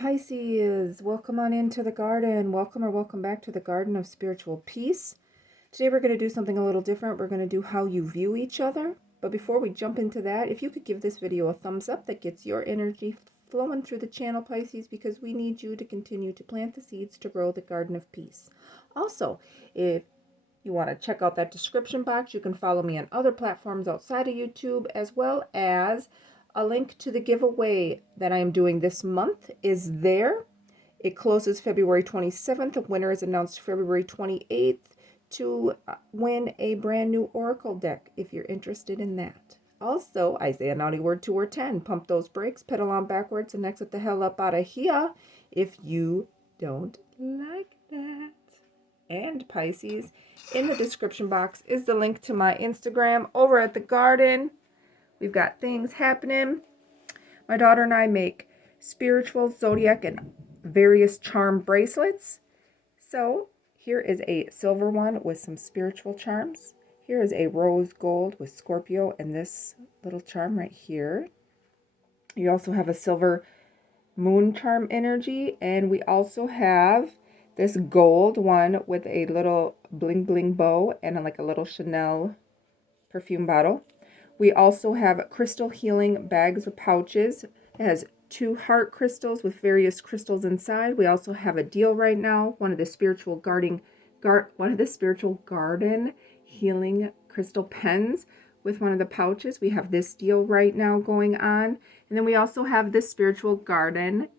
Pisces, welcome on into the garden. Welcome back to the Garden of Spiritual Peace. Today we're going to do something a little different. We're going to do how you view each other. But before we jump into that, if you could give this video a thumbs up, that gets your energy flowing through the channel, Pisces, because we need you to continue to plant the seeds to grow the Garden of Peace. Also, if you want to check out that description box, you can follow me on other platforms outside of YouTube, as well as a link to the giveaway that I am doing this month is there. It closes February 27th. The winner is announced February 28th to win a brand new Oracle deck if you're interested in that. Also, I say a naughty word 2 or 10. Pump those brakes, pedal on backwards, and exit the hell up out of here if you don't like that. And Pisces, in the description box is the link to my Instagram over at the garden. We've got things happening. My daughter and I make spiritual, zodiac, and various charm bracelets. So here is a silver one with some spiritual charms. Here is a rose gold with Scorpio and this little charm right here. You also have a silver moon charm energy. And we also have this gold one with a little bling bling bow and like a little Chanel perfume bottle. We also have crystal healing bags or pouches. It has 2 heart crystals with various crystals inside. We also have a deal right now, one of the spiritual garden healing crystal pens with one of the pouches. We have this deal right now going on. And then we also have the spiritual garden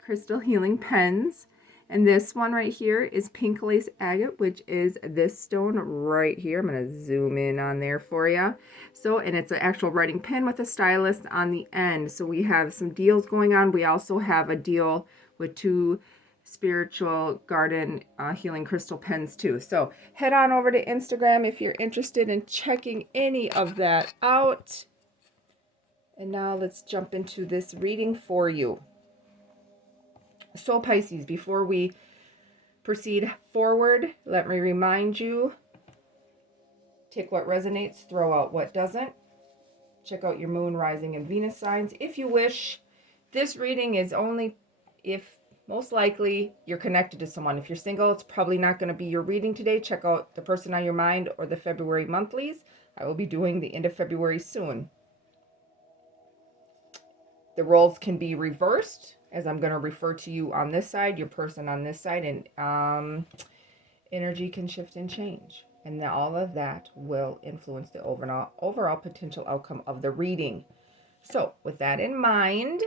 crystal healing pens. And this one right here is pink lace agate, which is this stone right here. I'm going to zoom in on there for you. So, and it's an actual writing pen with a stylus on the end. So we have some deals going on. We also have a deal with 2 spiritual garden healing crystal pens too. So head on over to Instagram if you're interested in checking any of that out. And now let's jump into this reading for you. So Pisces, before we proceed forward, let me remind you, take what resonates, throw out what doesn't. Check out your moon, rising, and Venus signs if you wish. This reading is only if most likely you're connected to someone. If you're single, it's probably not going to be your reading today. Check out the person on your mind or the February monthlies. I will be doing the end of February soon. The roles can be reversed, as I'm going to refer to you on this side, your person on this side, and energy can shift and change. And all of that will influence the overall potential outcome of the reading. So with that in mind,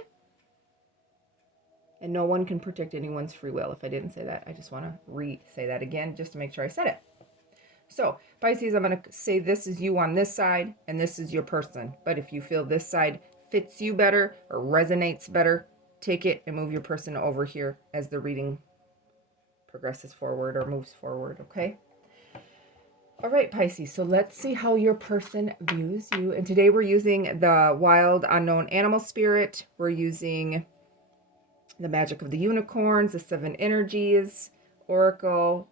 and no one can predict anyone's free will. If I didn't say that, I just want to re-say that again just to make sure I said it. So Pisces, I'm going to say this is you on this side, and this is your person. But if you feel this side fits you better or resonates better, take it and move your person over here as the reading progresses forward or moves forward, okay? All right, Pisces, so let's see how your person views you. And today we're using the Wild Unknown Animal Spirit. We're using the Magic of the Unicorns, the 7 Energies, Oracle,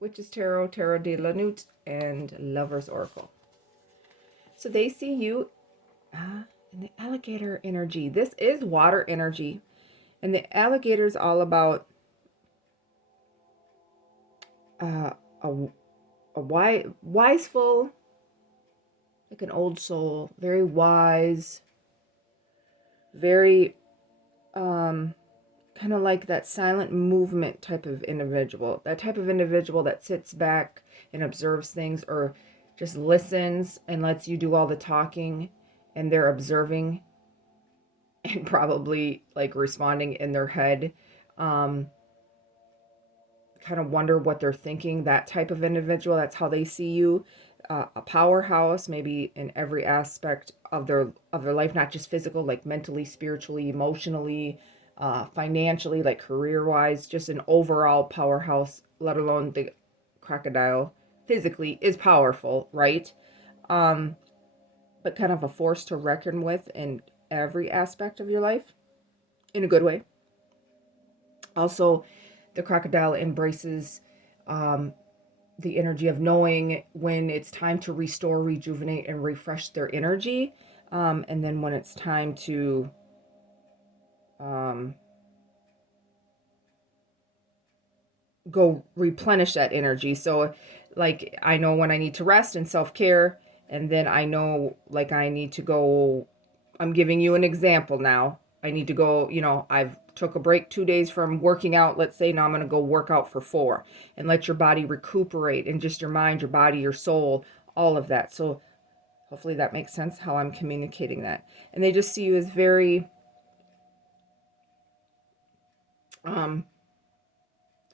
Witch's Tarot, Tarot de la Nut, and Lover's Oracle. So they see you in the alligator energy. This is water energy. And the alligator is all about a wiseful, like an old soul, very wise, very kind of like that silent movement type of individual. That type of individual that sits back and observes things, or just listens and lets you do all the talking, and they're observing and probably like responding in their head. Kind of wonder what they're thinking. That type of individual, that's how they see you. A powerhouse, maybe in every aspect of their life, not just physical, like mentally, spiritually, emotionally, financially, like career-wise, just an overall powerhouse, let alone the crocodile physically is powerful, right? But kind of a force to reckon with in every aspect of your life, in a good way. Also, the crocodile embraces the energy of knowing when it's time to restore, rejuvenate, and refresh their energy. And then when it's time to go replenish that energy. So like I know when I need to rest and self-care, and then I know like I need to go, I'm giving you an example now. I need to go, I've took a break 2 days from working out. Let's say now I'm going to go work out for 4 and let your body recuperate, and just your mind, your body, your soul, all of that. So hopefully that makes sense how I'm communicating that. And they just see you as very,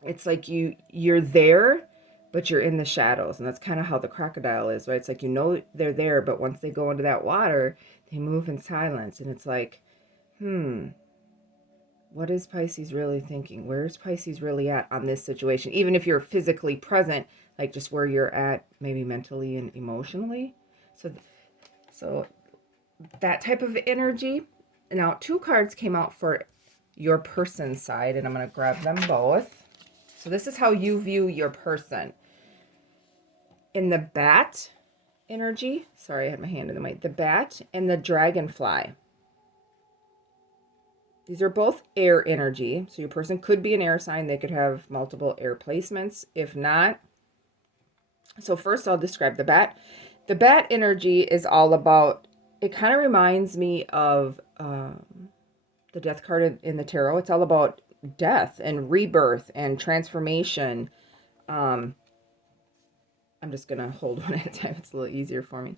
it's like you're there, but you're in the shadows. And that's kind of how the crocodile is, right? It's like, they're there, but once they go into that water, they move in silence. And it's like, what is Pisces really thinking? Where's Pisces really at on this situation? Even if you're physically present, like just where you're at, maybe mentally and emotionally. So that type of energy. Now, 2 cards came out for your person side, and I'm going to grab them both. So this is how you view your person. In the bat energy, sorry, I had my hand in the mic. The bat and the dragonfly. These are both air energy. So your person could be an air sign. They could have multiple air placements. If not, so first I'll describe the bat. The bat energy is all about, it kind of reminds me of the death card in the tarot. It's all about death and rebirth and transformation. I'm just going to hold one at a time. It's a little easier for me.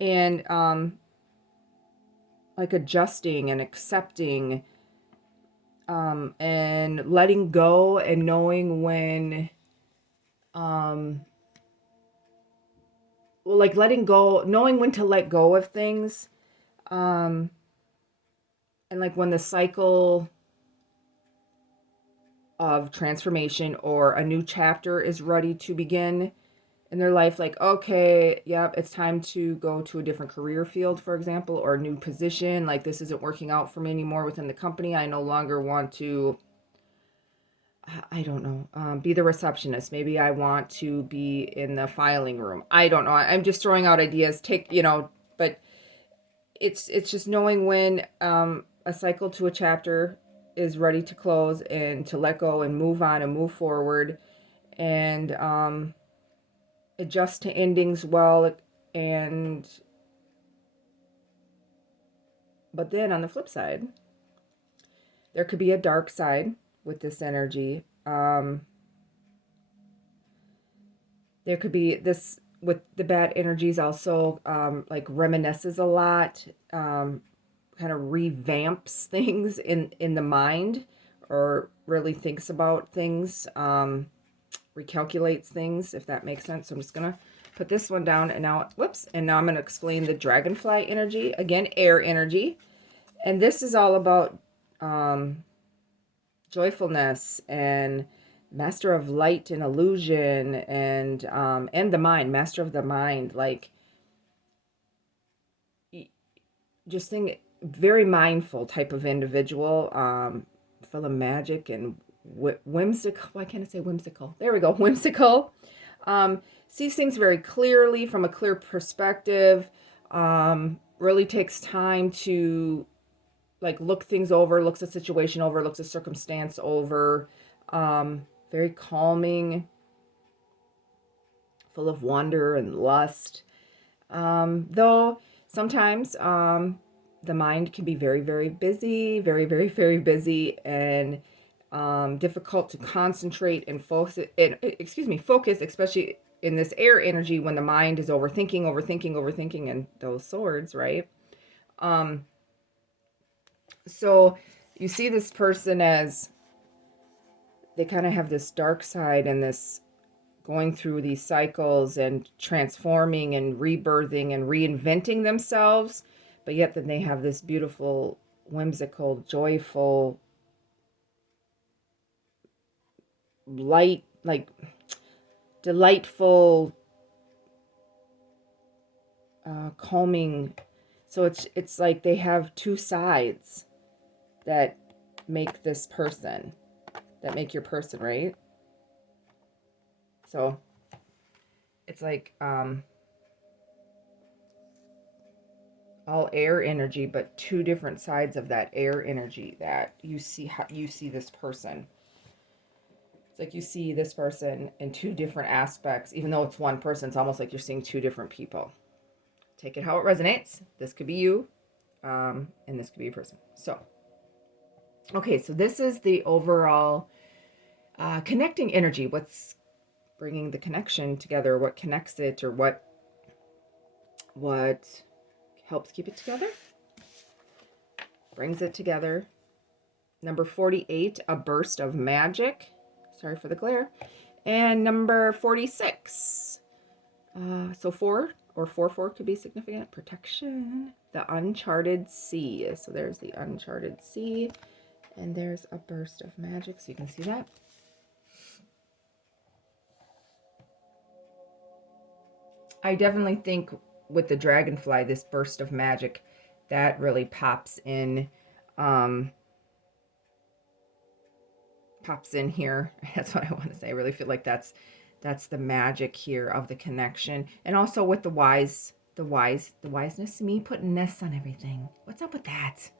And like adjusting and accepting, and letting go, and knowing when, like letting go, knowing when to let go of things. And like when the cycle of transformation or a new chapter is ready to begin in their life, like, okay, yep, it's time to go to a different career field, for example, or a new position. Like, this isn't working out for me anymore within the company. I no longer want to, I don't know, be the receptionist. Maybe I want to be in the filing room. I don't know. I'm just throwing out ideas. But it's just knowing when a cycle to a chapter is ready to close, and to let go and move on and move forward, and adjust to endings well. And but then on the flip side, there could be a dark side with this energy. There could be this with the bad energies also, like reminisces a lot, kind of revamps things in the mind, or really thinks about things, recalculates things, if that makes sense. So I'm just gonna put this one down, and now, and now I'm gonna explain the dragonfly energy. Again, air energy, and this is all about joyfulness and master of light and illusion, and the mind, master of the mind, like just think very mindful type of individual, full of magic and whimsical. Why can't I say whimsical? There we go, whimsical. Sees things very clearly from a clear perspective. Really takes time to like look things over, looks a situation over, looks a circumstance over. Very calming, full of wonder and lust. Though sometimes the mind can be very, very busy, very, very, very busy, and difficult to concentrate and focus, especially in this air energy when the mind is overthinking, and those swords, right? So you see this person as they kind of have this dark side, and this going through these cycles and transforming and rebirthing and reinventing themselves, but yet then they have this beautiful, whimsical, joyful, light, like delightful, calming. So it's like they have 2 sides that make this person, that make your person, right? So it's like all air energy, but 2 different sides of that air energy that you see, how you see this person. It's like you see this person in two different aspects. Even though it's one person, it's almost like you're seeing two different people. Take it how it resonates. This could be you, and this could be a person. So, okay, so this is the overall connecting energy. What's bringing the connection together? What connects it, or what helps keep it together? Brings it together. Number 48, a burst of magic. Sorry for the glare. And number 46. So 4 or 4 could be significant. Protection. The uncharted sea. So there's the uncharted sea. And there's a burst of magic. So you can see that. I definitely think with the dragonfly, this burst of magic, that really pops in here. That's what I want to say. I really feel like that's the magic here of the connection. And also with the wiseness, me putting ness on everything. What's up with that?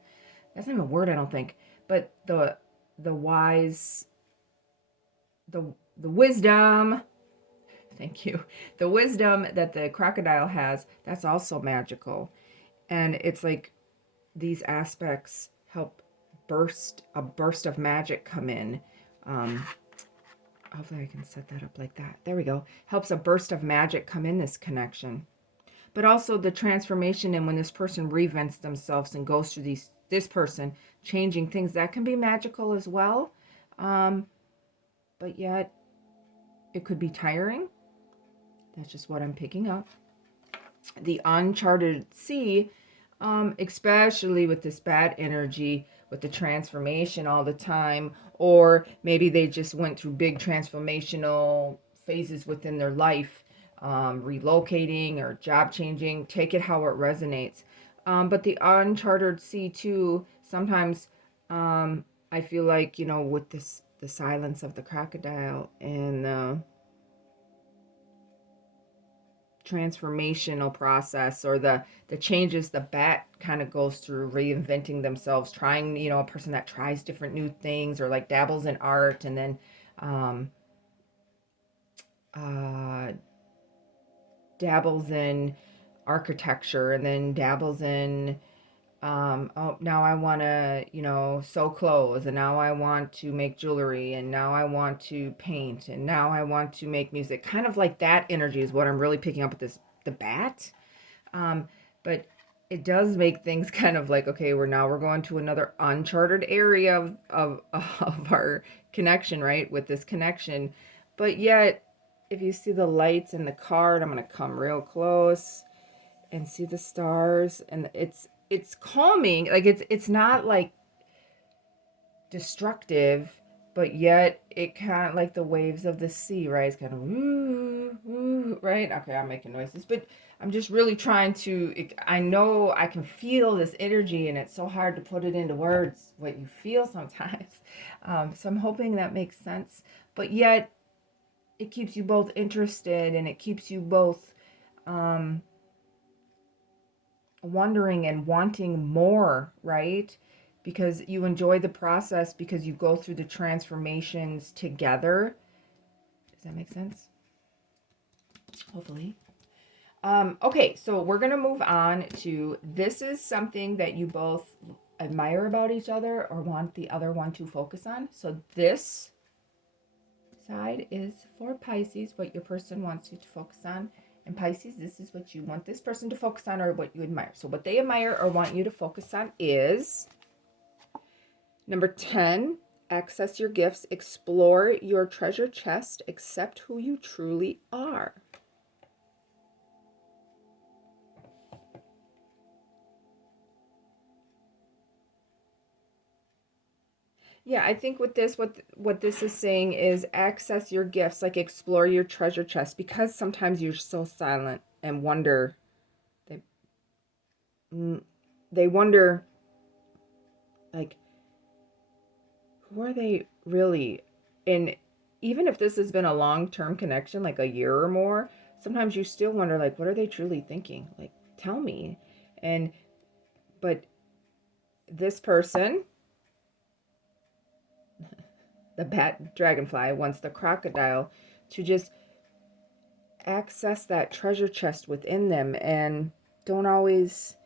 That's not even a word, I don't think. But the wise, the wisdom, thank you. The wisdom that the crocodile has, that's also magical. And it's like these aspects help a burst of magic come in. Hopefully I can set that up like that. There we go. Helps a burst of magic come in this connection. But also the transformation, and when this person reinvents themselves and goes through this person changing things, that can be magical as well. But yet it could be tiring. That's just what I'm picking up. The uncharted sea, especially with this bad energy, with the transformation all the time, or maybe they just went through big transformational phases within their life, relocating or job changing. Take it how it resonates. But the uncharted sea too, sometimes I feel like, with the silence of the crocodile and transformational process, or the changes the bat kind of goes through, reinventing themselves, trying, a person that tries different new things, or like dabbles in art, and then dabbles in architecture, and then dabbles in now I want to, sew clothes, and now I want to make jewelry, and now I want to paint, and now I want to make music. Kind of like that energy is what I'm really picking up with the bat. But it does make things kind of like, okay, we're going to another uncharted area of our connection, right? With this connection. But yet, if you see the lights in the card, I'm going to come real close and see the stars, and it's calming. Like it's not like destructive, but yet it kind of like the waves of the sea, right? It's kind of woo, woo, right? Okay, I'm making noises, but I'm just really trying to, I know I can feel this energy, and it's so hard to put it into words, what you feel sometimes. So I'm hoping that makes sense, but yet it keeps you both interested, and it keeps you both wondering and wanting more, right? Because you enjoy the process, because you go through the transformations together. Does that make sense? Hopefully. Okay, so we're going to move on to, this is something that you both admire about each other or want the other one to focus on. So this side is for Pisces, what your person wants you to focus on. And Pisces, this is what you want this person to focus on, or what you admire. So what they admire or want you to focus on is number 10, access your gifts, explore your treasure chest, accept who you truly are. Yeah, I think with this, what this is saying is access your gifts, like explore your treasure chest, because sometimes you're so silent and wonder, they wonder, like, who are they really? And even if this has been a long-term connection, like a year or more, sometimes you still wonder, like, what are they truly thinking? Like, tell me. But this person, the bat dragonfly wants the crocodile to just access that treasure chest within them, and don't always,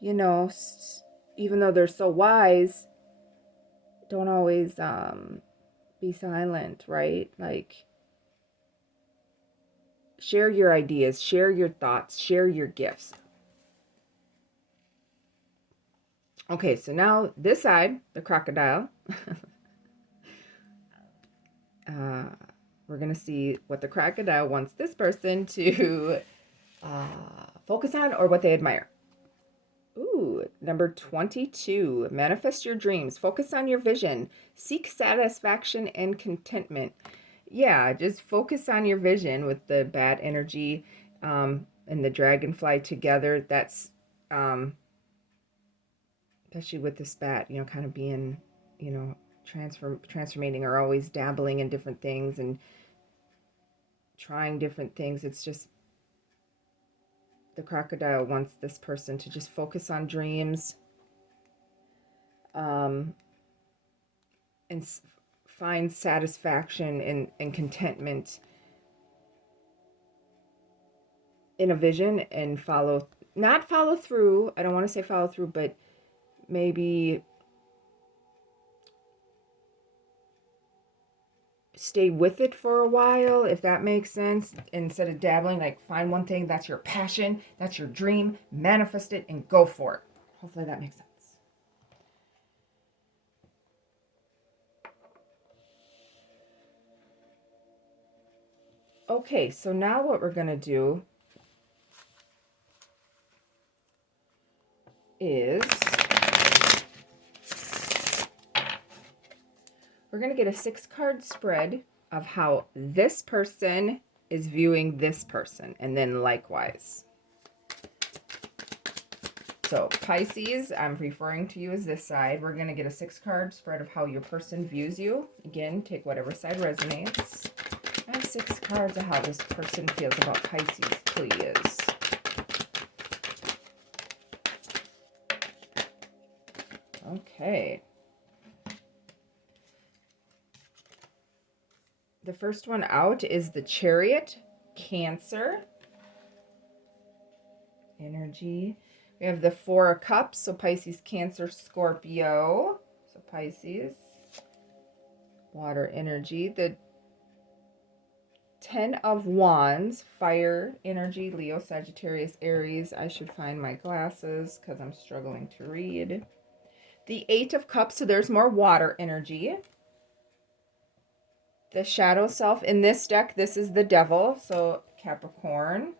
you know, even though they're so wise, don't always be silent, right? Like, share your ideas, share your thoughts, share your gifts. Okay, so now this side, the crocodile, we're going to see what the crocodile wants this person to focus on or what they admire. Ooh, number 22, manifest your dreams. Focus on your vision. Seek satisfaction and contentment. Yeah, just focus on your vision with the bad energy and the dragonfly together. That's, especially with this bat, you know, kind of being, you know, transformating or always dabbling in different things and trying different things. It's just the crocodile wants this person to just focus on dreams and find satisfaction and contentment in a vision and not follow through. I don't want to say follow through, but maybe stay with it for a while, if that makes sense, instead of dabbling. Like, find one thing that's your passion, that's your dream, manifest it and go for it. Hopefully that makes sense. Okay, so now what we're going to do is we're going to get a 6-card spread of how this person is viewing this person, and then likewise. So Pisces, I'm referring to you as this side. We're going to get a 6-card spread of how your person views you. Again, take whatever side resonates. I have 6 cards of how this person feels about Pisces, please. Okay. The first one out is the Chariot, Cancer. Energy. We have the 4 of Cups, so Pisces, Cancer, Scorpio. So Pisces. Water energy. The 10 of Wands, fire energy, Leo, Sagittarius, Aries. I should find my glasses because I'm struggling to read. The 8 of Cups, so there's more water energy. The shadow self. In this deck, this is the Devil, so Capricorn.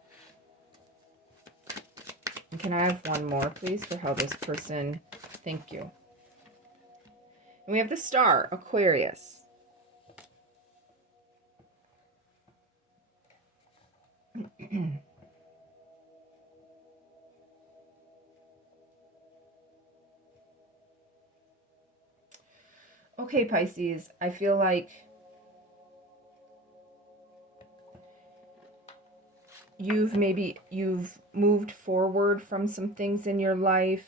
And can I have one more, please, for how this person... Thank you. And we have the Star, Aquarius. Okay, Pisces, I feel like you've moved forward from some things in your life.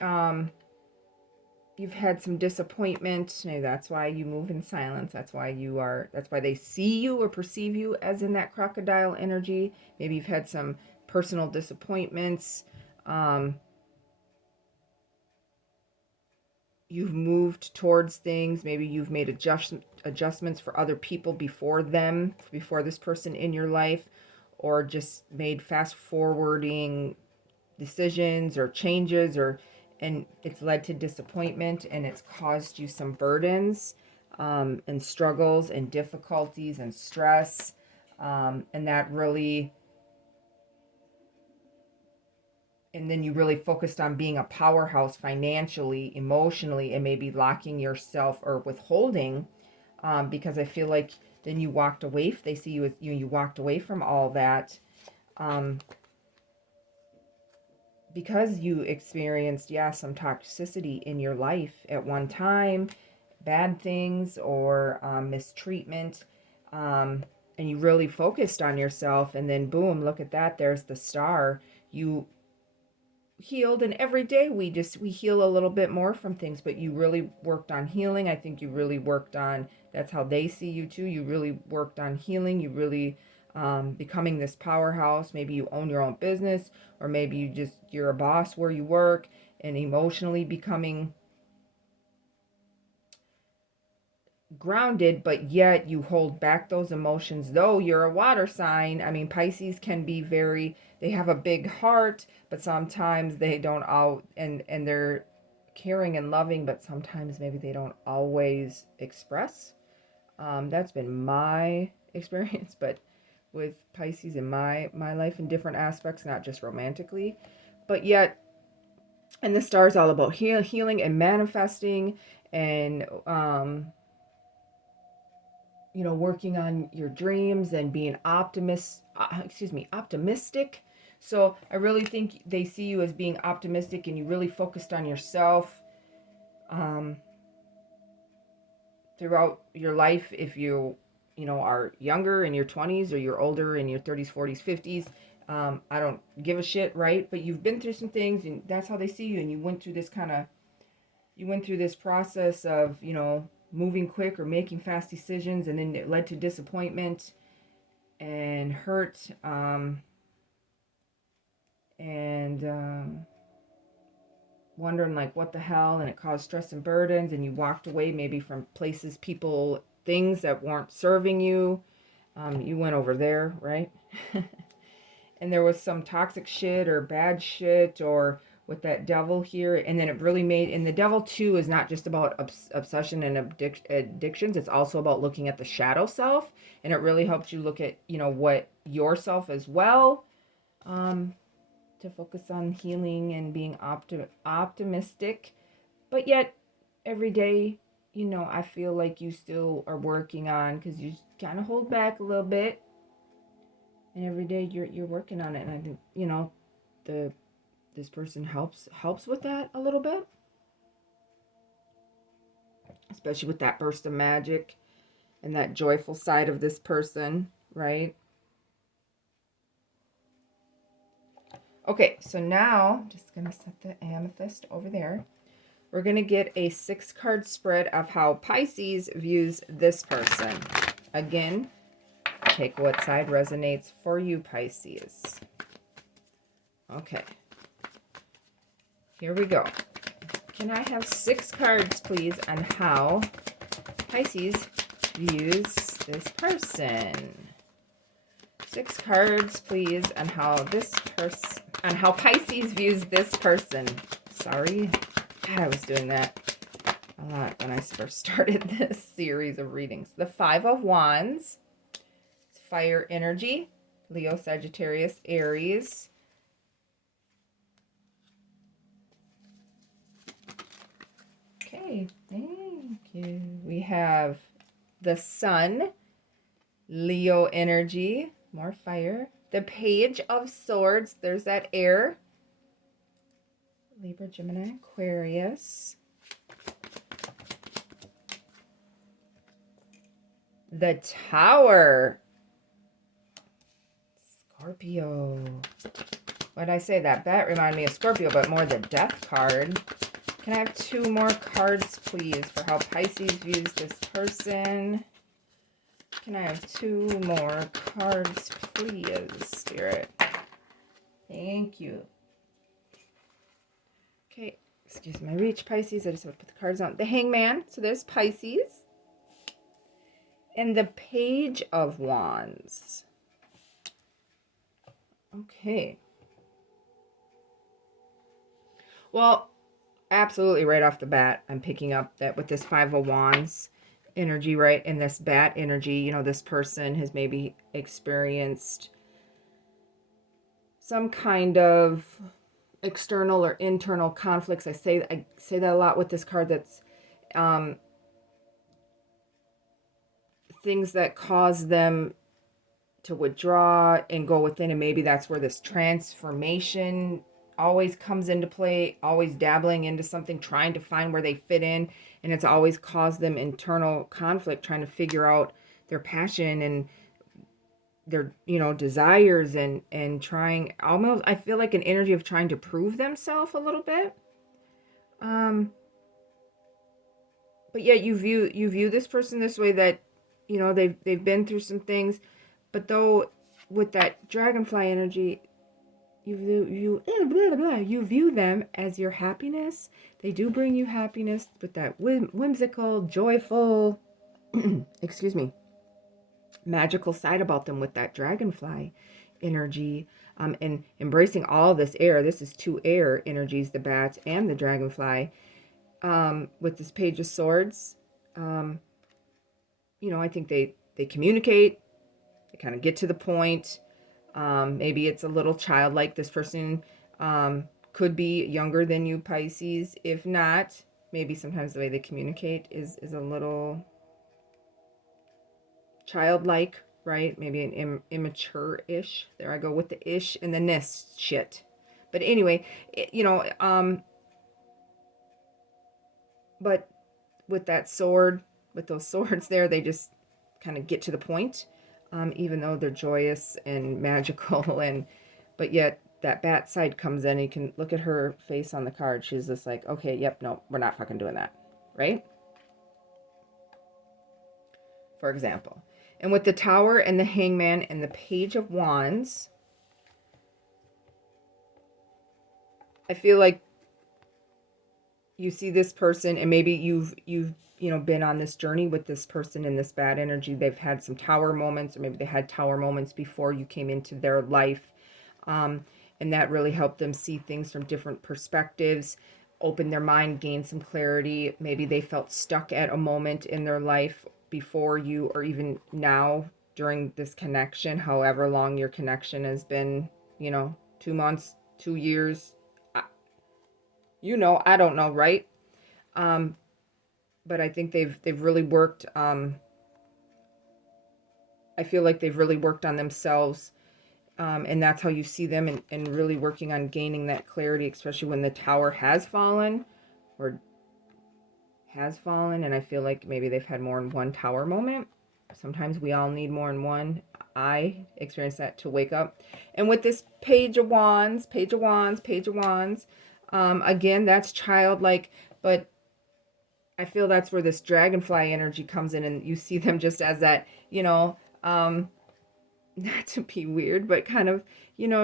You've had some disappointment. Maybe that's why you move in silence. That's why they see you or perceive you as in that crocodile energy. Maybe you've had some personal disappointments. You've moved towards things. Maybe you've made adjustments for other people before this person in your life, or just made fast forwarding decisions or changes, and it's led to disappointment, and it's caused you some burdens and struggles and difficulties and stress, and that really... And then you really focused on being a powerhouse financially, emotionally, and maybe locking yourself or withholding, because I feel like then you walked away. They see you as you walked away from all that, because you experienced, some toxicity in your life at one time, bad things or mistreatment, and you really focused on yourself, and then boom, look at that, there's the Star. You healed, and every day we heal a little bit more from things. But you really worked on healing. I think you really worked on, that's how they see you too. You really worked on healing. You really becoming this powerhouse. Maybe you own your own business, or maybe you're a boss where you work, and emotionally becoming grounded, but yet you hold back those emotions. Though you're a water sign, I mean, Pisces can be they have a big heart, but sometimes they don't and they're caring and loving, but sometimes maybe they don't always express. That's been my experience, but with Pisces in my life in different aspects, not just romantically, but yet, and the star is all about healing and manifesting, and working on your dreams and being optimistic. So I really think they see you as being optimistic, and you really focused on yourself throughout your life. If you are younger in your 20s, or you're older in your 30s, 40s, 50s, I don't give a shit, right? But you've been through some things, and that's how they see you. And you went through this process of moving quick or making fast decisions, and then it led to disappointment and hurt, and wondering like what the hell, and it caused stress and burdens, and you walked away maybe from places, people, things that weren't serving you. You went over there, right? And there was some toxic shit or bad shit, or with that devil here, and then it really made, and the devil too is not just about obsession and addictions, it's also about looking at the shadow self, and it really helps you look at what yourself as well, to focus on healing and being optimistic. But yet every day, I feel like you still are working on, because you kind of hold back a little bit, and every day you're working on it. And I think this person helps with that a little bit, especially with that burst of magic and that joyful side of this person, right? Okay, so now I'm just gonna set the amethyst over there. We're gonna get a 6-card spread of how Pisces views this person. Again, take what side resonates for you, Pisces. Okay, here we go. Can I have 6 cards, please, on how Pisces views this person? 6 cards, please, on how Pisces views this person. Sorry, God, I was doing that a lot when I first started this series of readings. The 5 of Wands, fire energy, Leo, Sagittarius, Aries. Okay, thank you. We have the Sun, Leo energy, more fire. The Page of Swords, there's that air, Libra, Gemini, Aquarius. The Tower, Scorpio. What did I say? That reminded me of Scorpio, but more the Death card. Can I have 2 more cards, please, for how Pisces views this person? Can I have 2 more cards, please, Spirit? Thank you. Okay, excuse my reach, Pisces. I just want to put the cards on. The Hangman. So there's Pisces. And the Page of Wands. Okay. Well, absolutely right off the bat, I'm picking up that with this 5 of Wands energy, right? And this bat energy, this person has maybe experienced some kind of external or internal conflicts. I say that a lot with this card. That's things that cause them to withdraw and go within, and maybe that's where this transformation always comes into play, always dabbling into something, trying to find where they fit in, and it's always caused them internal conflict, trying to figure out their passion and desires and trying, almost, I feel like an energy of trying to prove themselves a little bit. But yet you view this person this way, that they've been through some things, but though with that dragonfly energy, you view them as your happiness. They do bring you happiness with that whimsical, joyful, excuse me, magical side about them, with that dragonfly energy, and embracing all this air. This is two air energies, the bat and the dragonfly. With this Page of Swords, I think they communicate, they kind of get to the point. Maybe it's a little childlike. This person could be younger than you, Pisces. If not, maybe sometimes the way they communicate is a little childlike, right? Maybe an immature-ish. There I go with the ish and the ness shit. But anyway, but with that sword, with those swords there, they just kind of get to the point, even though they're joyous and magical, but yet that bat side comes in. You can look at her face on the card. She's just like, okay, yep, no, we're not fucking doing that, right? For example. And with the Tower and the Hangman and the Page of Wands, I feel like you see this person, and maybe you've been on this journey with this person in this bad energy. They've had some tower moments, or maybe they had tower moments before you came into their life, and that really helped them see things from different perspectives, open their mind, gain some clarity. Maybe they felt stuck at a moment in their life before you, or even now during this connection, however long your connection has been, 2 months, 2 years, I don't know, right? But I think they've really worked. I feel like they've really worked on themselves, and that's how you see them, and really working on gaining that clarity, especially when the Tower has fallen, and I feel like maybe they've had more than one Tower moment. Sometimes we all need more than one. I experienced that to wake up. And with this Page of Wands, again, that's childlike, but I feel that's where this dragonfly energy comes in, and you see them just as that, not to be weird, but kind of,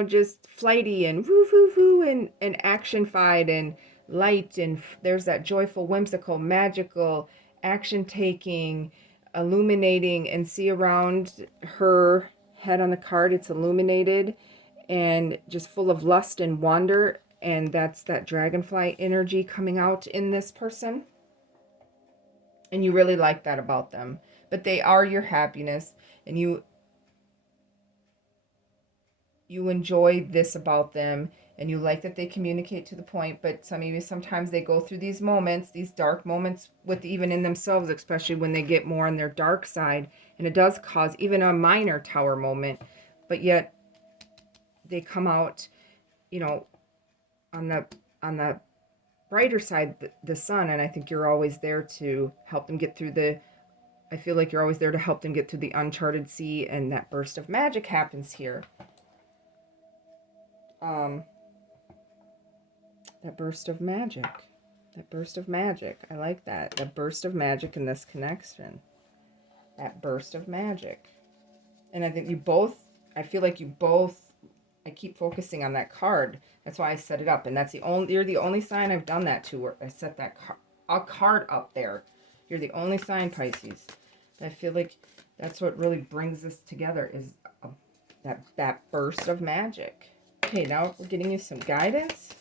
just flighty and woo woo woo, and action-fied and light, and there's that joyful, whimsical, magical, action-taking, illuminating, and see around her head on the card, it's illuminated and just full of lust and wonder, and that's that dragonfly energy coming out in this person. And you really like that about them. But they are your happiness, and you enjoy this about them, and you like that they communicate to the point. But sometimes they go through these moments, these dark moments, with even in themselves, especially when they get more on their dark side, and it does cause even a minor Tower moment, but yet they come out, on the brighter side, the sun. And I think you're always there to help them get through I feel like you're always there to help them get through the uncharted sea, and that burst of magic happens here. That burst of magic. I like that. The burst of magic in this connection. That burst of magic. And I think I keep focusing on that card. That's why I set it up. And you're the only sign I've done that to, where I set a card up there. You're the only sign, Pisces. I feel like that's what really brings this together, is that burst of magic. Okay, now we're getting you some guidance.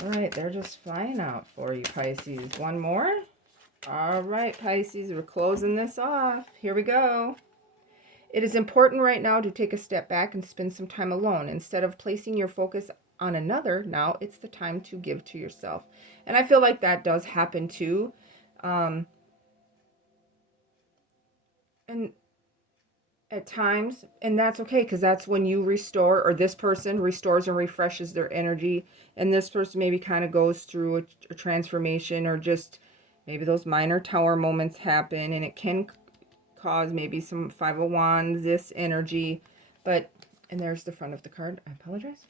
All right, they're just flying out for you, Pisces. One more. All right, Pisces, we're closing this off. Here we go. It is important right now to take a step back and spend some time alone. Instead of placing your focus on another, now it's the time to give to yourself. And I feel like that does happen too. And at times, and that's okay, because that's when you restore, or this person restores and refreshes their energy, and this person maybe kind of goes through a transformation, or just maybe those minor Tower moments happen, and it can cause maybe some 501s, this energy. But, and there's the front of the card. I apologize.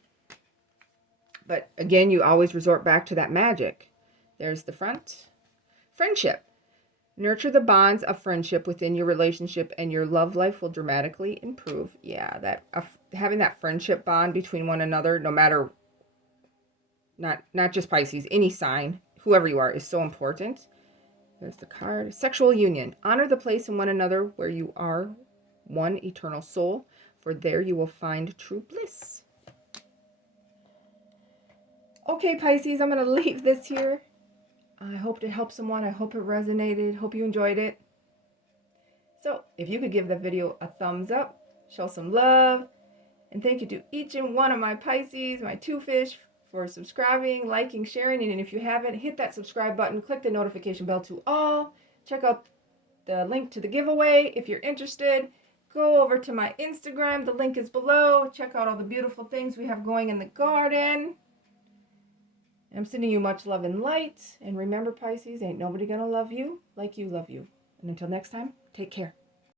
But again, you always resort back to that magic. There's the front. Friendship. Nurture the bonds of friendship within your relationship and your love life will dramatically improve. Yeah, that having that friendship bond between one another, no matter, not just Pisces, any sign, whoever you are, is so important. There's the card. Sexual union. Honor the place in one another where you are one eternal soul, for there you will find true bliss. Okay, Pisces, I'm going to leave this here. I hope it helped someone. I hope it resonated. Hope you enjoyed it. So, if you could give the video a thumbs up, show some love, and thank you to each and one of my Pisces, my two fish, for subscribing, liking, sharing, and if you haven't, hit that subscribe button, click the notification bell to all. Check out the link to the giveaway if you're interested. Go over to my Instagram. The link is below. Check out all the beautiful things we have going in the garden. I'm sending you much love and light. And remember, Pisces, ain't nobody gonna love you like you love you. And until next time, take care.